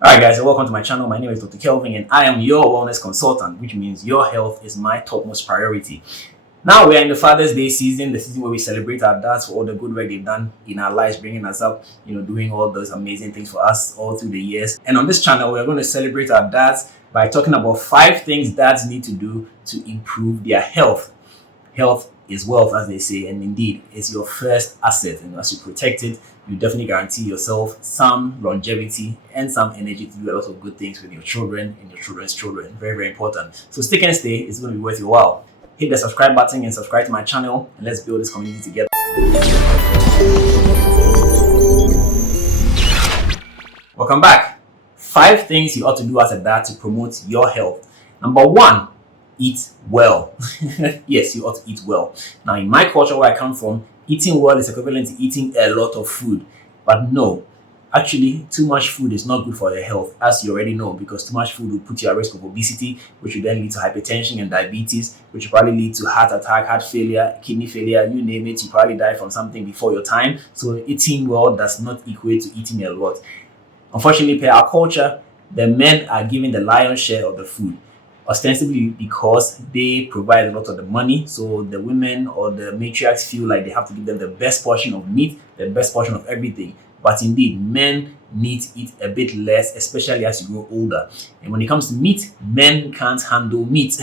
Alright guys, so welcome to my channel. My name is Dr. Kelvin and I am your wellness consultant, which means your health is my topmost priority. Now we are in the Father's Day season, the season where we celebrate our dads for all the good work they've done in our lives, bringing us up, doing all those amazing things for us all through the years. And on this channel, we're going to celebrate our dads by talking about 5 things dads need to do to improve their health. Health is wealth, as they say, and indeed, it's your first asset. And as you protect it, you definitely guarantee yourself some longevity and some energy to do a lot of good things with your children and your children's children. Very, very important. So stick and stay. It's going to be worth your while. Hit the subscribe button and subscribe to my channel, and let's build this community together. Welcome back. 5 things you ought to do as a dad to promote your health. Number 1, eat well. Yes, you ought to eat well. Now, in my culture where I come from, eating well is equivalent to eating a lot of food. But no, actually, too much food is not good for your health, as you already know, because too much food will put you at risk of obesity, which will then lead to hypertension and diabetes, which will probably lead to heart attack, heart failure, kidney failure, you name it. You probably die from something before your time. So eating well does not equate to eating a lot. Unfortunately, per our culture, the men are given the lion's share of the food, ostensibly because they provide a lot of the money. So the women or the matriarchs feel like they have to give them the best portion of meat, the best portion of everything. But indeed, men need to eat a bit less, especially as you grow older. And when it comes to meat, men can't handle meat.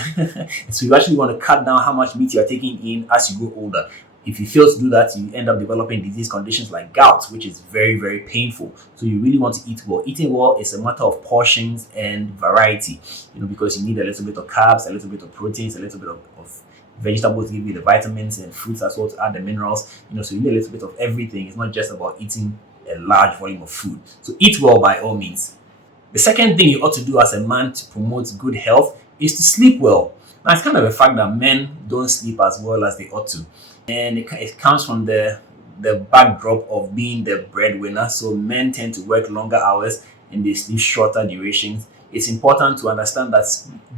So you actually want to cut down how much meat you are taking in as you grow older. If you fail to do that, you end up developing disease conditions like gout, which is very, very painful. So you really want to eat well. Eating well is a matter of portions and variety, because you need a little bit of carbs, a little bit of proteins, a little bit of vegetables to give you the vitamins, and fruits as well to add the minerals. So you need a little bit of everything. It's not just about eating a large volume of food. So eat well by all means. The second thing you ought to do as a man to promote good health is to sleep well. Now, it's kind of a fact that men don't sleep as well as they ought to. And it comes from the backdrop of being the breadwinner. So men tend to work longer hours and they sleep shorter durations. It's important to understand that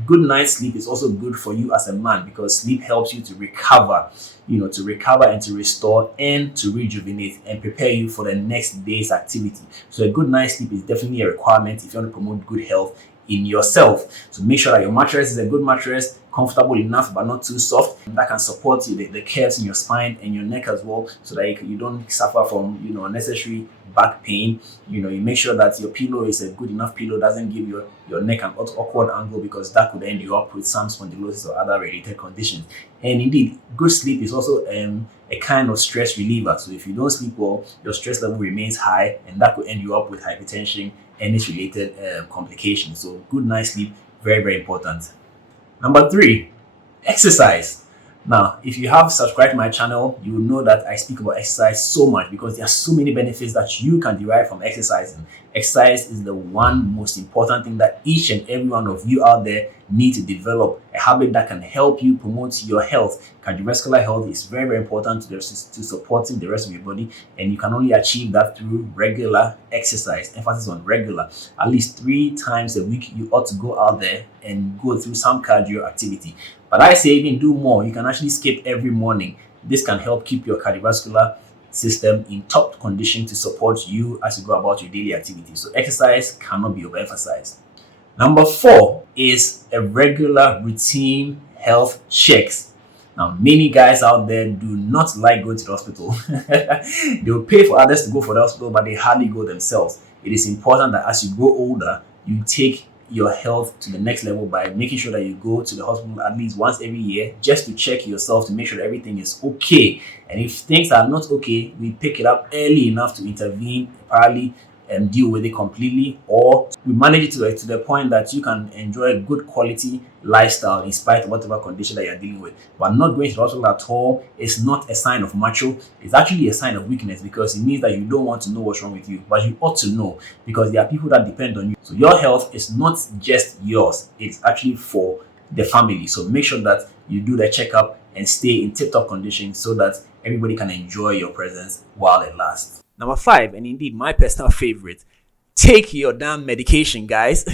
good night's sleep is also good for you as a man, because sleep helps you to recover, and to restore and to rejuvenate and prepare you for the next day's activity. So a good night's sleep is definitely a requirement if you want to promote good health in yourself. So make sure that your mattress is a good mattress, comfortable enough but not too soft, and that can support you, the curves in your spine and your neck as well, so that you don't suffer from unnecessary back pain. You make sure that your pillow is a good enough pillow, doesn't give your neck an awkward angle, because that could end you up with some spondylosis or other related conditions. And indeed, good sleep is also a kind of stress reliever. So if you don't sleep well, your stress level remains high, and that could end you up with hypertension and its related complications. So good night's sleep, very, very important. Number 3, exercise. Now, if you have subscribed to my channel, you will know that I speak about exercise so much, because there are so many benefits that you can derive from exercising. Exercise is the one most important thing that each and every one of you out there need to develop, a habit that can help you promote your health. Cardiovascular health is very, very important to supporting the rest of your body, and you can only achieve that through regular exercise. Emphasis on regular. At least 3 times a week, you ought to go out there and go through some cardio activity. But I say even do more. You can actually skip every morning. This can help keep your cardiovascular system in top condition to support you as you go about your daily activities. So exercise cannot be overemphasized. Number 4 is a regular routine health checks. Now, many guys out there do not like going to the hospital. They will pay for others to go for the hospital, but they hardly go themselves. It is important that as you grow older, you take your health to the next level by making sure that you go to the hospital at least once every year, just to check yourself, to make sure that everything is okay. And if things are not okay, we pick it up early enough to intervene, probably and deal with it completely, or we manage it to the point that you can enjoy a good quality lifestyle in spite of whatever condition that you're dealing with. But not going to the hospital at all is not a sign of macho. It's actually a sign of weakness, because it means that you don't want to know what's wrong with you, but you ought to know, because there are people that depend on you. So your health is not just yours, it's actually for the family. So make sure that you do the checkup and stay in tip-top condition, so that everybody can enjoy your presence while it lasts. Number 5, and indeed my personal favorite, take your damn medication, guys.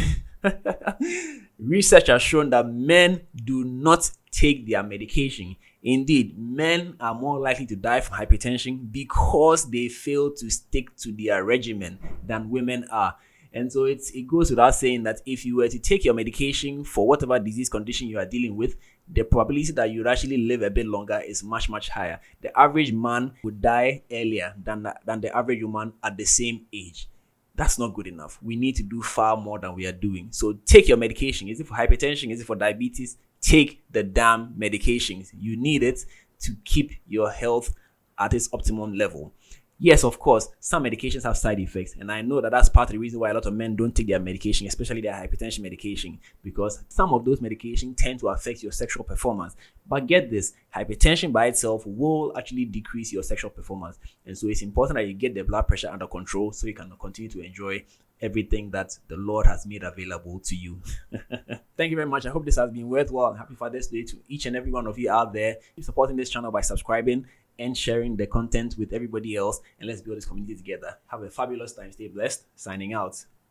Research has shown that men do not take their medication. Indeed, men are more likely to die from hypertension because they fail to stick to their regimen than women are. And so it goes without saying that if you were to take your medication for whatever disease condition you are dealing with, the probability that you'd actually live a bit longer is much, much higher. The average man would die earlier than the average woman at the same age. That's not good enough. We need to do far more than we are doing. So take your medication. Is it for hypertension? Is it for diabetes? Take the damn medications. You need it to keep your health at its optimum level. Yes, of course, some medications have side effects, and I know that that's part of the reason why a lot of men don't take their medication, especially their hypertension medication, because some of those medications tend to affect your sexual performance. But get this, hypertension by itself will actually decrease your sexual performance, and so it's important that you get the blood pressure under control so you can continue to enjoy everything that the Lord has made available to you. Thank you very much. I hope this has been worthwhile, and happy Father's Day to each and every one of you out there. Keep supporting this channel by subscribing and sharing the content with everybody else, and let's build this community together. Have a fabulous time. Stay blessed. Signing out.